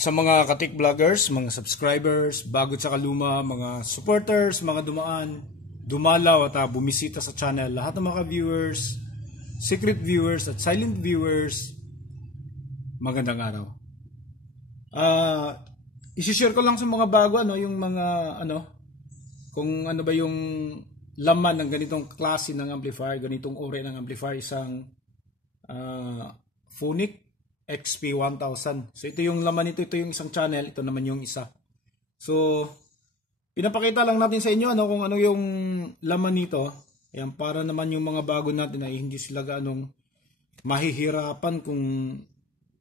Sa mga katik vloggers, mga subscribers, bago sa kaluma, mga supporters, mga dumaan, dumalaw at bumisita sa channel, lahat ng mga viewers, secret viewers at silent viewers, magandang araw. I-share ko lang sa mga bago yung mga kung ano ba yung laman ng ganitong klase ng amplifier, ganitong uri ng amplifier, isang Phonic XP1000. So ito yung laman nito, ito yung isang channel, ito naman yung isa. So pinapakita lang natin sa inyo kung ano yung laman nito. Ayan, para naman yung mga bago natin ay hindi sila ganong mahihirapan kung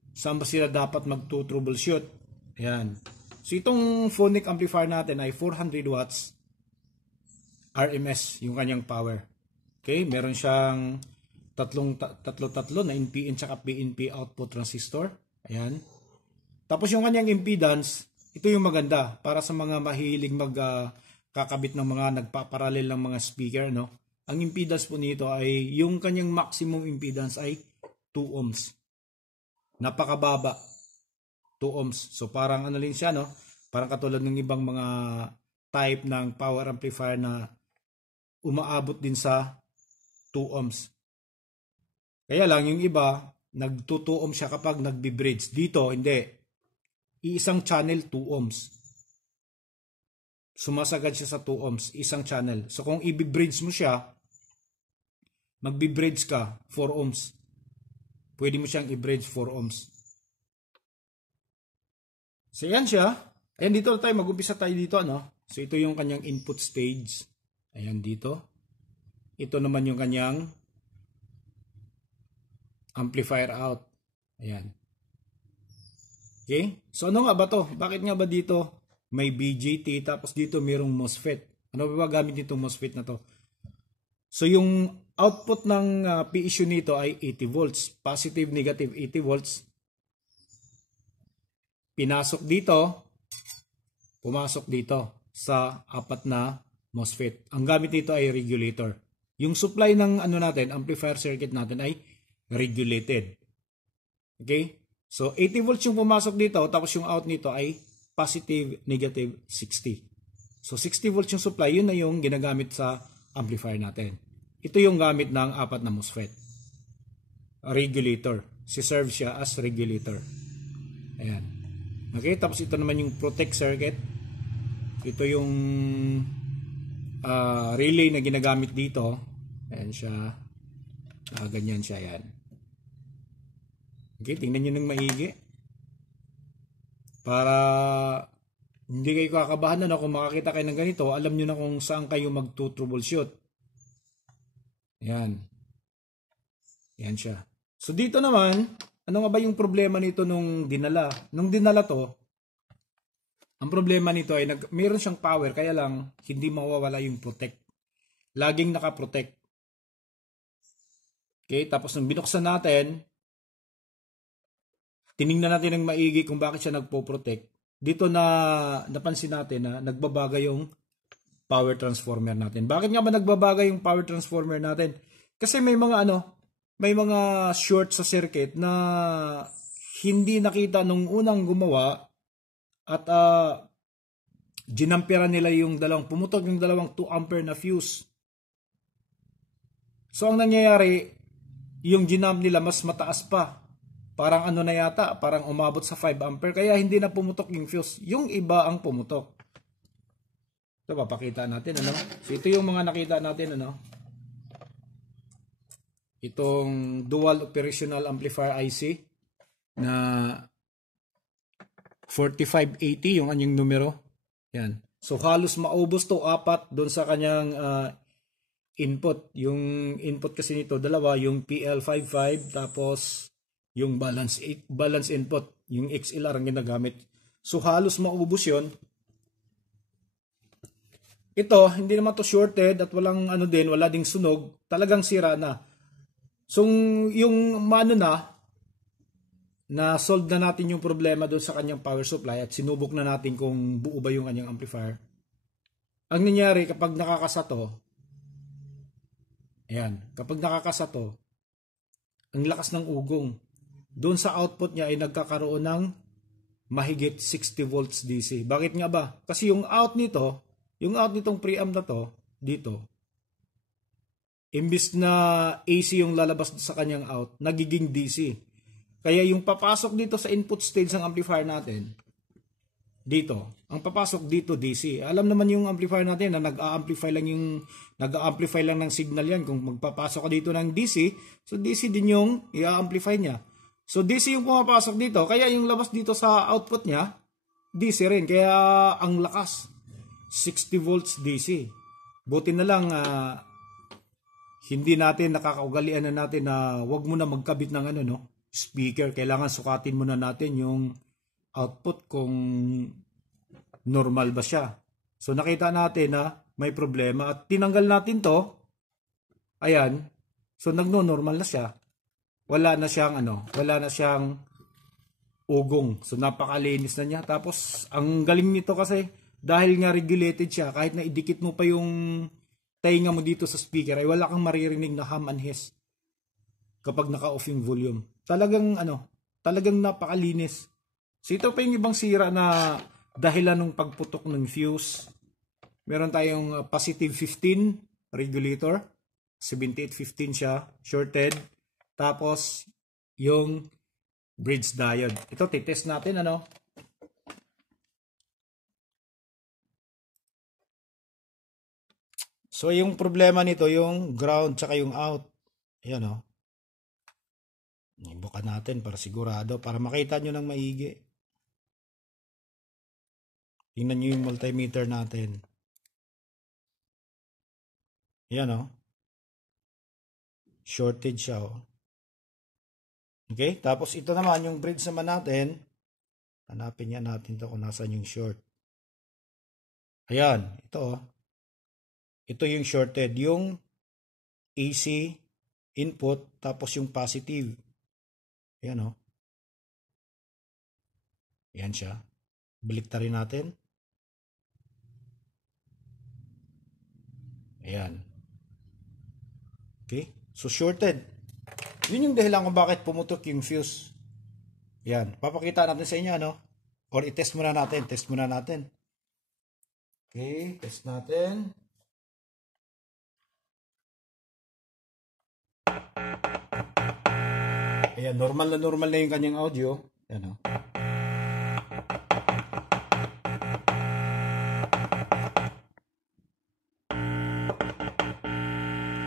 saan ba sila dapat mag-troubleshoot. Ayan. So itong Phonic amplifier natin ay 400 watts RMS yung kanyang power. Okay, meron siyang tatlo na NPN tsaka PNP output transistor. Ayan. Tapos yung kanyang impedance, ito yung maganda para sa mga mahilig magkakabit ng mga nagpaparallel ng mga speaker, no? Ang impedance po nito ay yung kanyang maximum impedance ay 2 ohms. Napakababa. 2 ohms. So parang ano lang siya, no? Parang katulad ng ibang mga type ng power amplifier na umaabot din sa 2 ohms. Kaya lang yung iba, nag-2 ohms siya kapag nagbi-bridge. Dito, hindi. Iisang channel, 2 ohms. Sumasagad siya sa 2 ohms, isang channel. So kung i-bridge mo siya, magbi-bridge ka, 4 ohms. Pwede mo siyang i-bridge 4 ohms. So yan siya. Ayan, dito tayo, mag-umpisa tayo dito, So ito yung kanyang input stage. Ayan dito. Ito naman yung kanyang amplifier out. Ayan. Okay? So ano nga ba to? Bakit nga ba dito may BJT tapos dito mayroong MOSFET? Ano ba gamit nitong MOSFET na to? So yung output ng PSU nito ay 80 volts. Positive, negative 80 volts. Pinasok dito, pumasok dito sa apat na MOSFET. Ang gamit nito ay regulator. Yung supply ng natin, amplifier circuit natin ay regulated. Okay? So 80 volts yung pumasok dito, tapos yung out nito ay positive, negative 60. So 60 volts yung supply, yun na yung ginagamit sa amplifier natin. Ito yung gamit ng apat na MOSFET. Regulator. Si-serve siya as regulator. Ayan. Okay, tapos ito naman yung protect circuit. Ito yung relay na ginagamit dito. Ayan siya. Ganyan siya yan. Okay, tingnan nyo ng maigi. Para hindi kayo kakabahan kung makakita kayo ng ganito, alam nyo na kung saan kayo mag-troubleshoot. Ayan. Ayan siya. So dito naman, ano nga ba yung problema nito nung dinala? Nung dinala to, ang problema nito ay mayroon siyang power, kaya lang hindi mawawala yung protect. Laging naka-protect. Okay, tapos nung binuksan natin, tiningnan natin ng maigi kung bakit siya nagpo-protect. Dito na napansin natin na nagbabaga yung power transformer natin. Bakit nga ba nagbabaga yung power transformer natin? Kasi may mga may mga short sa circuit na hindi nakita nung unang gumawa at ginampera nila yung pumutok yung dalawang 2 ampere na fuse. So ang nangyayari, yung ginamp nila mas mataas pa. Parang na yata, parang umabot sa 5 ampere. Kaya hindi na pumutok yung fuse. Yung iba ang pumutok. Ito, papakita natin, So ito yung mga nakita natin, Itong dual operational amplifier IC na 4580, yung kanyang numero. Yan. So halos maubos to, 4 doon sa kanyang input. Yung input kasi nito, dalawa, yung PL55, tapos yung balance input, yung XLR ang ginagamit. So halos maubos yon. Ito, hindi naman to shorted at walang wala ding sunog, talagang sira na. So yung na solve na natin yung problema doon sa kanyang power supply at sinubok na natin kung buo ba yung kanyang amplifier. Ang nangyari kapag nakakasato, ayan, kapag nakakasato, ang lakas ng ugong. Doon sa output niya ay nagkakaroon ng mahigit 60 volts DC. Bakit nga ba? Kasi yung out nitong preamp na to, dito, imbis na AC yung lalabas sa kanyang out, nagiging DC. Kaya yung papasok dito sa input stage ng amplifier natin, dito, ang papasok dito DC. Alam naman yung amplifier natin na nag-a-amplify lang ng signal yan. Kung magpapasok ka dito ng DC, so DC din yung i-amplify niya. So DC yung pumapasok dito, kaya yung labas dito sa output niya, DC rin. Kaya ang lakas, 60 volts DC. Buti na lang hindi natin nakakaugalian na natin na wag mo na magkabit ng speaker. Kailangan sukatin muna natin yung output kung normal ba siya. So nakita natin na may problema at tinanggal natin to. Ayan. So nagno-normal na siya. Wala na siyang ugong. So napakalinis na niya. Tapos ang galing nito kasi dahil nga regulated siya, kahit na idikit mo pa yung tainga mo dito sa speaker ay wala kang maririnig na hum and hiss kapag naka-off yung volume. Talagang napakalinis. So ito pa yung ibang sira na dahilan ng pagputok ng fuse. Meron tayong positive 15 regulator. 7815 siya, shorted. Tapos yung bridge diode. Ito titest natin So yung problema nito yung ground tsaka yung out. Ayan Ibuka natin para sigurado, para makita nyo ng maigi. Tingnan nyo yung multimeter natin. Ayan shorted siya Okay, tapos ito naman yung bridge naman natin. Hanapin niya natin to kung nasaan yung short. Ayan, ito Ito yung shorted, yung AC input tapos yung positive. Ayan Ayan siya. Baliktarin natin. Ayan. Okay, so shorted. Yun yung dahilan kung bakit pumutok yung fuse. Yan. Papakita natin sa inyo, Or i-test muna natin. Test muna natin. Okay, test natin. Ayan, normal na yung kanyang audio. Ayan,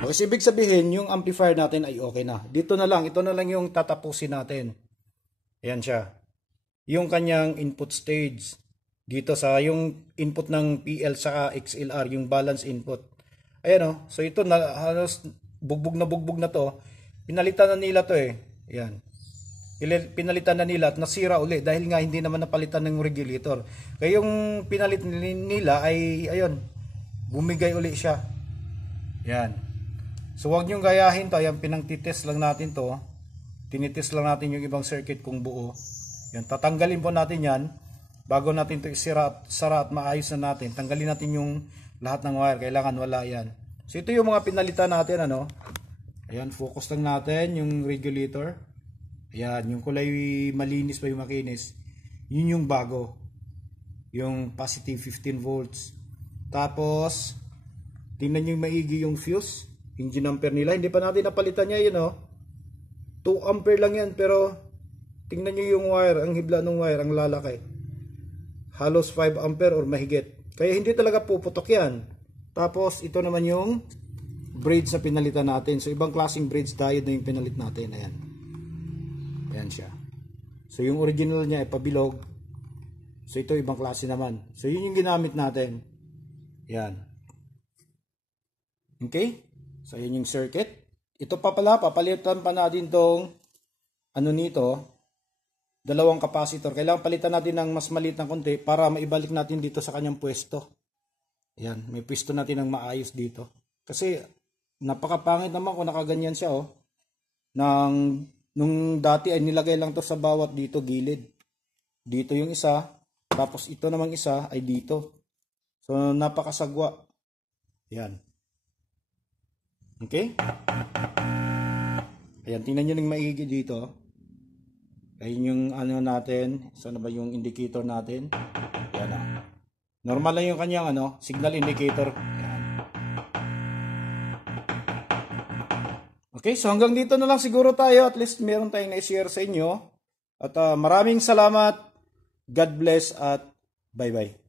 Okay, ibig sabihin, yung amplifier natin ay okay na. Ito na lang yung tatapusin natin. Ayan siya. Yung kanyang input stage. Dito sa yung input ng PL sa XLR, yung balance input. Ayan So ito na halos bugbog na to. Pinalitan na nila to Ayan. Pinalitan na nila at nasira uli dahil nga hindi naman napalitan ng regulator. Kaya yung pinalit nila ay ayun, bumigay uli siya. Ayan. So wag niyong gayahin to. Ayan, pinang-titest lang natin to. Tinitest lang natin yung ibang circuit kung buo. Yan, tatanggalin po natin yan bago natin to isara at maayos na natin. Tanggalin natin yung lahat ng wire. Kailangan wala yan. So ito yung mga pinalitan natin Ayan, focus lang natin yung regulator. Ayan, yung kulay malinis pa yung makinis. Yun yung bago. Yung positive 15 volts. Tapos tingnan nyo yung maigi yung fuse. Engine ampere nila. Hindi pa natin napalitan niya yun 2 ampere lang yan. Pero tingnan nyo yung wire. Ang hibla ng wire. Ang lalaki. Halos 5 ampere or mahigit. Kaya hindi talaga puputok yan. Tapos ito naman yung bridge na pinalitan natin. So ibang klaseng bridge diode na yung pinalit natin. Ayan. Ayan siya. So yung original niya ay pabilog. So ito ibang klase naman. So yun yung ginamit natin. Ayan. Okay. So yun yung circuit. Ito pa pala, papalitan pa natin tong nito, dalawang capacitor. Kailangan palitan natin ng mas maliit na konti para maibalik natin dito sa kanyang pwesto. Ayan, may pwesto natin ng maayos dito. Kasi napakapangit naman kung nakaganyan siya nung dati ay nilagay lang to sa bawat dito gilid. Dito yung isa, tapos ito namang isa ay dito. So napakasagwa. Ayan. Okay? Ayan, tingnan nyo ng maigi dito. Ayun yung ano natin. Saan na ba yung indicator natin? Yan na. Normal lang yung kanyang signal indicator. Yan. Okay, so hanggang dito na lang siguro tayo. At least meron tayong na-share sa inyo. At maraming salamat. God bless at bye-bye.